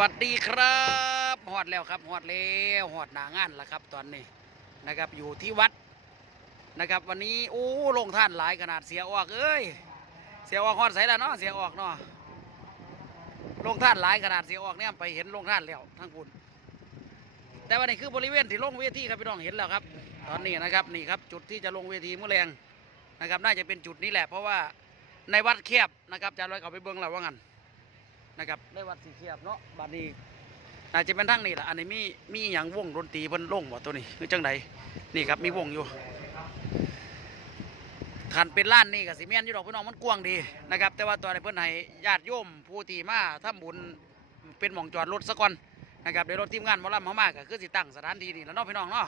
วัสดีครับหอดแล้วครับหอดแล้วหอดหนางานแล้วครับตอนนี้นะครับอยู่ที่วัดนะครับ วันนี้โอ้ลงท่านหลายขนาดเสียออกเอ้ยเสียออกหอดใส่แล้วเนาะเสียออกเนาะลงท่านหลายขนาดเสียออกเนี่ยไปเห็นลงท่านแล้วทั้งคุณแต่วันนี้คือบริเวณที่ลงเวทีครับพี่น้องเห็นแล้วครับ ตอนนี้นะครับนี่ครับจุดที่จะลงเวทีมื่อแรงนะครับ น่าจะเป็นจุดนี้แหละเพราะว่าในวัดแคบนะครับจะลอยเขาไปเบิ้องเราว่างั้น นะครับได้วัดสีเขียบเนาะบัดนี้อาจจะเป็นทั้งนี่แหละอันนี้มีมีอย่างวงดนตรีเพิ่นลงบ่ตัวนี้คือจังไดนี่ครับมีวงอยู่คันเป็นล้านนี่ก็สิแม่นอยู่ดอกพี่น้องมันกว้างดีนะครับ แต่ว่าตัวนี้เพิ่นให้ญาติโยมผู้ที่มาทำบุญเป็นหม่องจอดรถซะก่อนนะครับเดี๋ยวรถทีมงานหมอลำเขามาก็คือสิตั้งสถานที่นี่แล้วเนาะพี่น้องเนาะ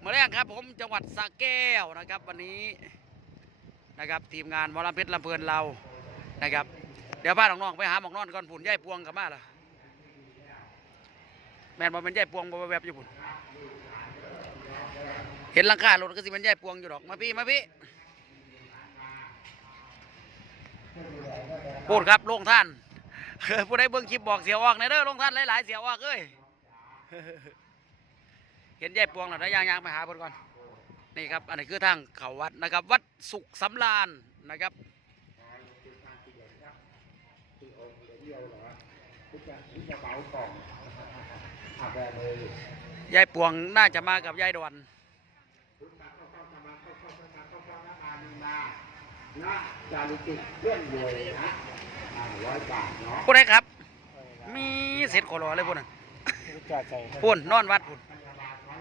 เมื่อแรกครับ ผมจังหวัดสระแก้วนะครับ วันนี้นะครับทีมงานหมอลำเพชรลำเพลินเรานะครับ เดี๋ยวพาน้องๆไปหาหมองนอนก่อนผุนย่ายพวงกับมาล่ะแม่นบ่เป็นย่ายพวงบ่แวบอยู่ผุนเห็นลังคารถก็สิเป็นย่ายพวงอยู่ดอกมาพี่มาพี่พูดครับลงท่านผู้ใดเบิ่งคลิปบอกเสียออกในเด้อลงท่านหลายๆเสียออกเอ้ยเห็นย่ายพวงแล้วนะยางๆไปหาเพิ่นก่อน นี่ครับ อันนี้คือทางเขาวัดนะครับ วัดสุขสำราญนะครับ ยายปวงน่าจะมากับยายดอนนะจาริกิเพื่อนรวยนะร้อยบาทเนาะผู้ใดครับ มีเสร็จขอรอเลยพุ่นน่ะพุ่นอนวัดพุ่น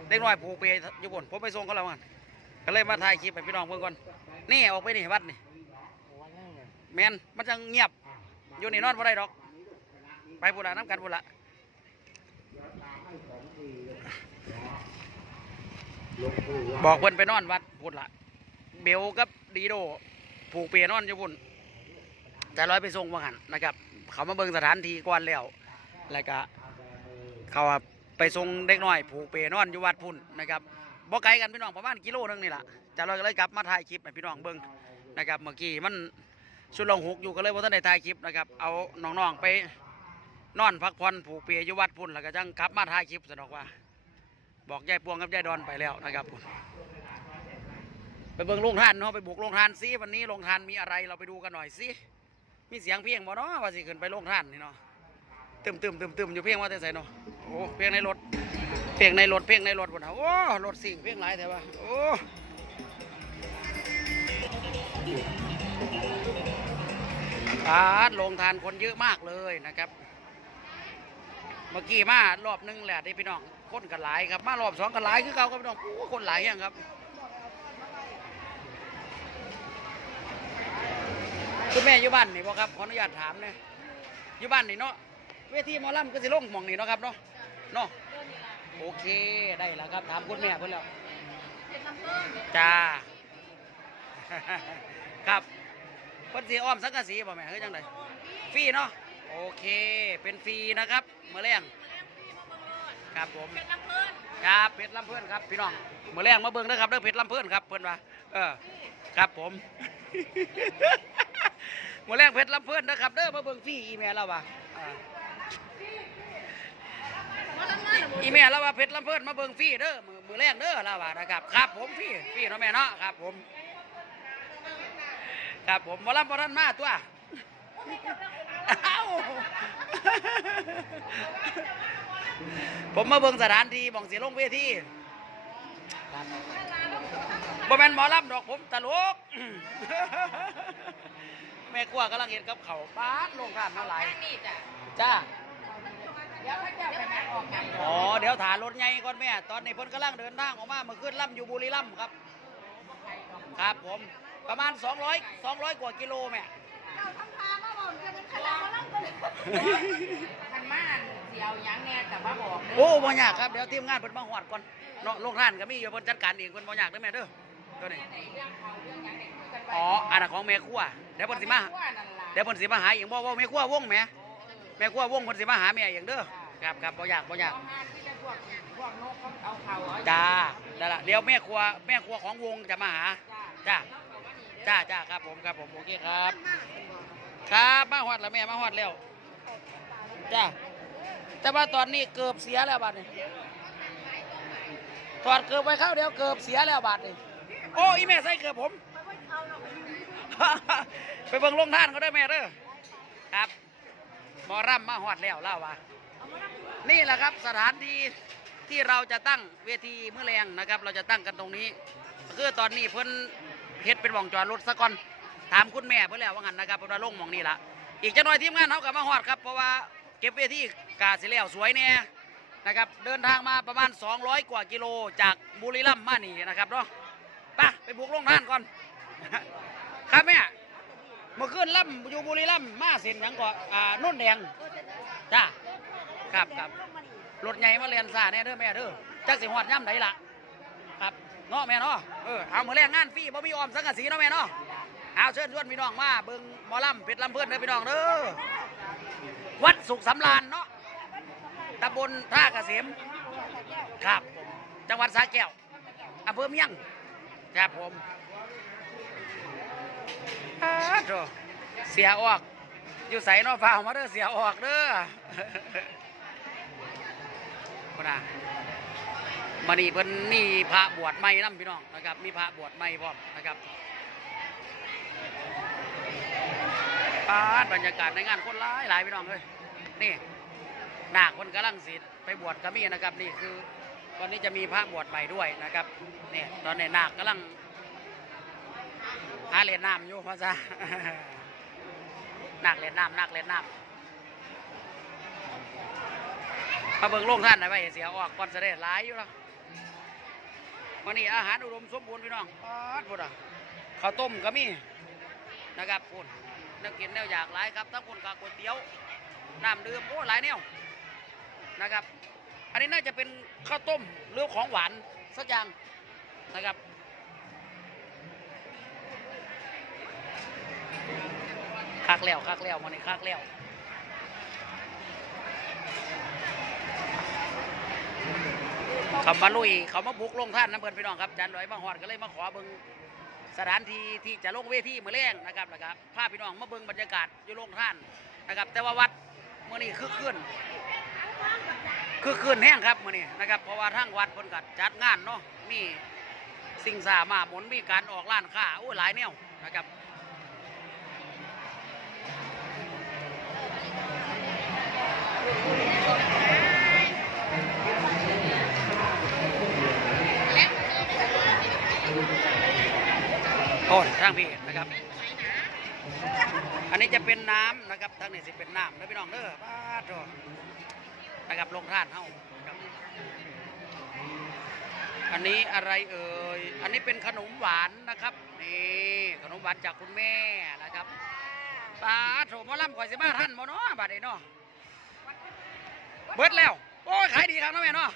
เด็กน้อยผูกเปยอยู่พุ่นผมไปส่งเขาแล้วมันก็เลยมาถ่ายคลิปให้พี่น้องเพิ่งก่อนนี่ออกไปนี่วัดนี่แมนมันจะเงียบ อยู่นี่นอนบ่ได้ดอก ไปพุ่นละน้ำกันพุ่นละบอกเพิ่นไปนอนวัดพุ่นละเบลกับดีโดผูกเปียนอนอยู่พุ่นจะร้อยไปส่งว่าหันนะครับ เขามาเบิ่งสถานที่ก่อนแล้วแล้วก็เขาไปส่งเด็กน้อย ผูกเปียนอนอยู่วัดพุ่นนะครับบ่ไกลกันพี่น้องประมาณกิโลนึงนี่แหละจะร้อยก็เลยกลับมาถ่ายคลิปให้พี่น้องเบิ่งนะครับ เมื่อกี้มัน ชุดลงหกอยู่ก็เลยบ่ทันได้ถ่ายคลิปนะครับ เอาน้องๆไปนอนพักผ่อนผูกเปอยู่วัดพุ่นแล้วก็จังกลับมาถ่ายคลิปสนอกว่า บอกยายปวงกับยายดอนไปแล้วนะครับพุ่นไปเบิ่งโรงทานเนาะไปบุกโรงทานซิวันนี้โรงทานมีอะไรเราไปดูกันหน่อยสิมีเสียงเพลงบ่เนาะว่าสิขึ้นไปโรงทานนี่เนาะตึมตึมตึมตึมอยู่เพลงว่าแต่ใส่เนาะโอ้เพลงในรถเพลงในรถเพลงในรถบ่นะโอ้รถสิ่งเพลงหลายแต่ว่าโอ้ ปาดโรงทานคนเยอะมากเลยนะครับ เมื่อกี้มารอบหนึงแหละที่พี่น้องคนกันหลายครับมารอบสองกันหลายคือเก่าครับพี่น้องโอ้คนหลายอย่างครับคุณแม่อยู่บ้านนี่บ่ครับขออนุญาตถามเนี่ยอยู่บ้านนี่เนาะเวทีหมอลำก็สิลงหมองนี่เนาะครับเนาะเนาะโอเคได้แล้วครับ ถามคุณแม่เพิ่นแล้วจ้าครับ เพิ่นสิอ้อมสังกะสีบ่แม่เฮ้ยจังไดฟรีเนาะโอเคเป็นฟรีนะครับมื้อแรงครับผมครับเพชรลำเพื่อนครับพี่น้องมื้อแรงมาเบิ่งเด้อครับเด้อเพชรลำเพื่อนครับเพิ่อนว่าเออครับผมหมดแรงเพชรลำเพื่อนนะครับเด้อมาเบิ่งฟรีอีเมลเราว่ะอ่าอีเมลเราว่าเพชรลำเพื่อนมาเบิ่งฟรีเด้อมือมือแรงเด้อเราว่านะครับครับผมฟรีฟรีเนาะแม่เนาะครับผม ครับผมหมอลำบอทันมาตัวเอ้าผมมาเบิ่งสถานที่บ่องเสียลงเวทีครับบ่แม่นหมอลำดอกผมตลก แม่กลัวกำลังเห็นกับเขาวป้าดลงทานมาหลายจ้าอ๋อเดี๋ยวถารถใหญ่ก่อนแม่ ตอนนี้เพิ่นกำลังเดินทางออกมาเมื่อคืนล่ำอยู่บุรีรัมย์ครับ ครับผม ประมาณ 200 200 กว่ากิโลแม่มันมาเสียวหยังแน่แต่ว่าบอกเด้โอ้บ่ยากครับ เดี๋ยวทีมงานเพิ่นมาหอดก่อนเนาะลงทานก็มีอยู่เพิ่นจัดการเองเพิ่นบ่ยากเด้อแม่เด้อตัวนี้ในเรื่องเขาเรื่องหยังไหนคุยกันไปอ๋ออันนั้นของแม่ครัวเดี๋ยวเพิ่นสิมาว่านั่นล่ะเดี๋ยวเพิ่นสิมาหาเองบ่ว่าแม่ครัววงแหม่แม่ครัววงเพิ่นสิมาหาแม่เองเด้อครับครับบ่ยากบ่ยากเอามาที่เป็นพวกพวกนกเขาเอาเขาเอาจ้านั่นล่ะเดี๋ยวแม่ครัวแม่ครัวของวงจะมาหาจ้า จ้าจ้าครับผมครับผมโอเคครับ ครับมาฮอดแล้วแม่มาฮอดแล้วจ้าแต่ว่าตอนนี้เกือบเสียแล้วบัดนี้ถอดเกือบไปเข้าเดียวเกือบเสียแล้วบัดนี้โอ้อีแม่ใส่เกือบผม ไปเบิ่งลงท่านเขาได้แม่เด้อครับมอร่ำมาหอดแล้วเล่าว่านี่แหละครับสถานที่ที่เราจะตั้งเวทีเมื่อแรงนะครับ เราจะตั้งกันตรงนี้ คือตอนนี้เพิ่น เฮ็ดเป็นวงจอดรถซะก่อนถามคุณแม่เพิ่นแล้วว่างั้นนะครับเพิ่นว่าลงหมองนี้ละอีกจะหน่อยทีมงานเขากับมาหอดครับเพราะว่าเก็บเวทีกาสิแล้วสวยแน่นะครับเดินทางมาประมาณ 200 กว่ากิโลจากบุรีรัมย์มานี่นะครับเนาะไปไปบุกลงท่านก่อน ครับแม่เมื่อคืนล่ำอยู่บุรีรัมย์มาเส้นหยังก็อ่าโน่นแดงจ้าครับครับรถใหญ่มาเรียนซาแน่เด้อแม่เด้อจักสิหอดย่ำไหนล่ะ เนาะแม่เนาะเออเอามือแรงงานฟรีบ่มีออมสังกะสีเนาะแม่เนาะเอาเชิญชวนพี่น้องมาเบิ่งหมอลำเพชรลำเพื่อนเด้อพี่น้องเด้อวัดสุขสำราญเนาะตำบลท่าเกษมครับผมจังหวัดสระแก้วอำเภอเมียงครับผมอ้าโธ่เสียออก อยู่ใส่นอฟ้ามาเด้อเสียออกเด้อคนน่ะ มานี่เพิ่นนี่พระบวชใหม่นํพี่น้องนะครับ มีพระบวชใหม่พร้อมนะครับปาดบรรยากาศในงานคนหลายหลายพี่น้องเลยนี่นาคคนกำลังสิไปบวชก็มีนะครับ นี่คือตอนนี้จะมีพระบวชใหม่ด้วยนะครับนี่ตอนนี้นาคกำลังหาเล่นน้ำอยู่ภาษานักเล่นน้ำนักเล่นน้ำมาเบิ่งโลงท่านหน่อยไว้เสียออกก่อนเสด็จหลายอยู่แล้ว วันนี้อาหารอุดมสมบูรณ์พี่น้องปาดพุดอะข้าวต้มก็มีนะครับคุณนักกินแนวอยากหลายครับทั้งคนกับก๋วยเตี๋ยวน้ำดื่มโอ้หลายแนวนะครับ อันนี้น่าจะเป็นข้าวต้มหรือของหวานสักอย่างนะครับคักแล้วคักแล้วมันนี่คักแล้ว เขามาลุยเขามาบุกลงท่านน้ำเพิ่นพี่น้องครับจันลอยมาหอดก็เลยมาขอเบิ่งสถานที่ที่จะลงเวทีมือแรงนะครับนะครับพาพพี่น้องมาเบิ่งบรรยากาศอยู่ลงท่านนะครับ แต่ว่าวัดเมื่อนี้คึกคืนคึกคืนแห้งครับเมื่อนี้นะครับเพราะว่าทางวัดเพิ่นกัดจัดงานเนาะมีสิ่งสามาหมุนมีการออกร้านค้าโอ้หลายแนวนะครับ โอ้ยทางพี่นะครับ อันนี้จะเป็นน้ำนะครับทางนี้สิเป็นน้ำนะพี่น้องเด้อป้าดโตนะครับลงท่านเฮาครับอันนี้อะไรเอ่ย อันนี้เป็นขนมหวานนะครับนี่ขนมหวานจากคุณแม่นะครับป้าโถมาล่ำข่อยสิมาท่านบ่เนาะบาดนี้เนาะเบิดแล้ว โอ้ยขายดีครับเนาะแม่เนาะ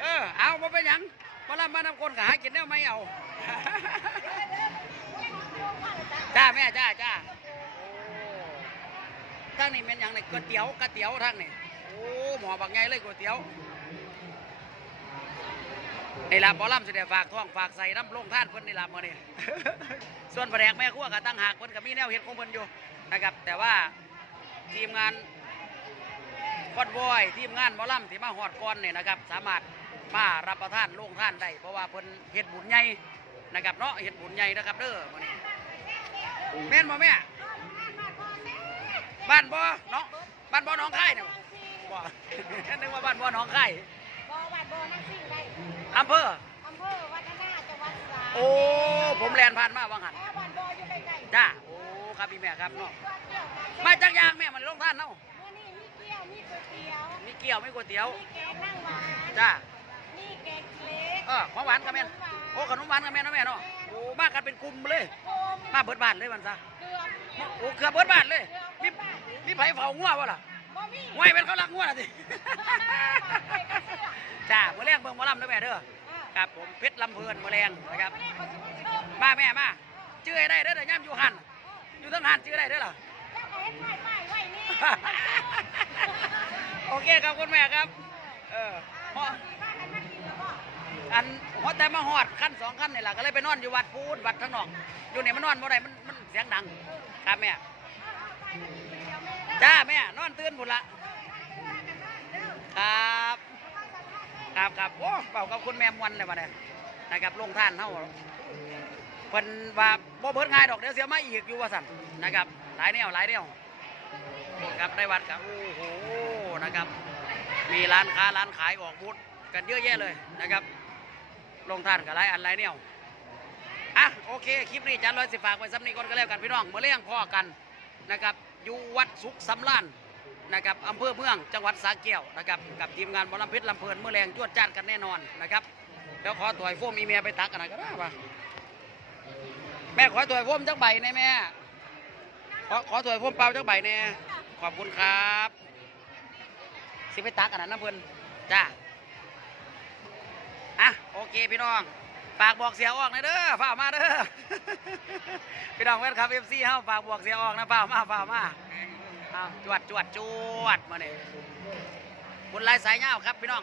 เออเอาบ่เป็นหยังมาล่ำมานำคนก็หากินแนวไม่เอา จ้าแม่จ้าจ้าทางนี้เป็นอย่างไรก๋วยเตี๋ยวก๋วยเตี๋ยวทางนี้โอ้หมอบักไงเลยก๋วยเตี๋ยวนี่ละบอลำสิเดฝากท้องฝากใส่น้ำลงท่านเพิ่นนี่ละมื้อนี้ส่วนแผนกแม่ครัวก็ตั้งหากเพิ่นก็มีแนวเฮ็ดของเพิ่นอยู่นะครับ แต่ว่าทีมงานคอนบอยทีมงานบอลำที่มาหอดก่อนเนี่ยนะครับ สามารถมารับประทานลงท่านได้เพราะว่าเพิ่นเฮ็ดบุญใหญ่นะครับเนาะเฮ็ดบุญใหญ่นะครับเด้อมื้อนี้ แม่นบ่แม่ บ้านบ่น้องบ้านบ่หน้องไข่เนี่ยบ่นึกว่าบ้านบ่หน้องไข่บ่วัดบ่นั่งสิ่งได้อำเภออำเภอวัฒนาจังหวัดตราดโอ้ ผมแลนผ่านมาว่างั้นอ๋อบ้านบ่อยู่ใกล้ๆจ้าโอ้ ครับพี่แม่ครับเนาะก๋วยเตี๋ยวกันมาจากยางแม่มันลงท่านเนาะมื้อนี้มีเกี๊ยวมีก๋วยเตี๋ยวมีเกี๊ยวมีก๋วยเตี๋ยวมีแกงนั่งหวานจ้ามีแกงเล็กเออของหวานกับแม่น โอ้ขนมหวานกับแม่นเนาะแม่เนาะโอ้มากันเป็นกลุ่มเลยโคมมาเบิดบ้านเลยมันซะเกือบโอ้เกือบเบิดบ้านเลยเกืมีอบบ้านมีไผเฝ้างัวบ่ล่ะบ่มีง่วยเป็นเขารักงัวน่ะสิจ้ามื้อแรงเบิ่งหมอลำเด้อแม่เด้อครับผมเพชรลำเพลินมื้อแรงนะครับไม่ได้เขาสิมาเชิญมาแม่มาชื่อให้ได้เด้อเดี๋ยวย่ำอยู่หันอยู่ทั้งหันชื่อได้เด้อเหรอเจ้าก็เฮ็ดป้ายป้ายไว้นี่โอเคครับคุณแม่ครับ เออ อันพอแต่มาหอดขั้นสองขั้นนี่แหละก็เลยไปนอนอยู่วัดพูนวัดทั้างนอก อยู่นี่มันนอนบ่ได้มันมันเสียงดังครับแม่จ้าแม่นอนตื่นหมดละเครับครับโอ้เป่ากับคุณแม่มวนเลยมาเนี่ยนะครับลงท่านเท่าเพิ่นว่าบ่เบิดง่ายดอกเดี๋ยวเสียมาอีกอยู่ว่าสั่นนะครับหลายแนวหลายแนวครับได้วัดครับโอ้โหนะครับ มีร้านค้าร้านขายออกบูธกันเยอะแยะเลยนะครับ ลงท่านกับหลอันหลายแนวอะโอเคคลิปนี้จันร้อยสิฝากไว้ซ้ำนี้ก่อนก็แล้วกันพี่น้องเมื่อเลี้ยงพ่อกันนะครับอยู่วัดสุขสำรานนะครับอำเภอเมืองจังหวัดสระแก้วนะครับกับทีมงานบอลำเพชรลำเพลินเมื่อแรงจวดจ้านกันแน่นอนนะครับเดี๋ยวขอตัวไอ้โฟมอีเมียไปตักกันหน่อยก็ได้ปะแม่ขอตัวไอ้โฟมจักใบในแม่ขอขอตัวไอ้โฟมเปล่าจักใบแน่ขอบคุณครับสิไปตักกันนะน้ำเพลินจ้า อะโอเคพี่น้องฝากบอกเสียออกนะเด้อฝ่ากมาเด้อพี่น้องแฟนคลับเอฟซีเฮาฝากบอกเสียออกนะฝ่ากมาฝ่ากมาจวดจวดจวดมาเนี่ยบุญลายสายเงาครับพี่น้อง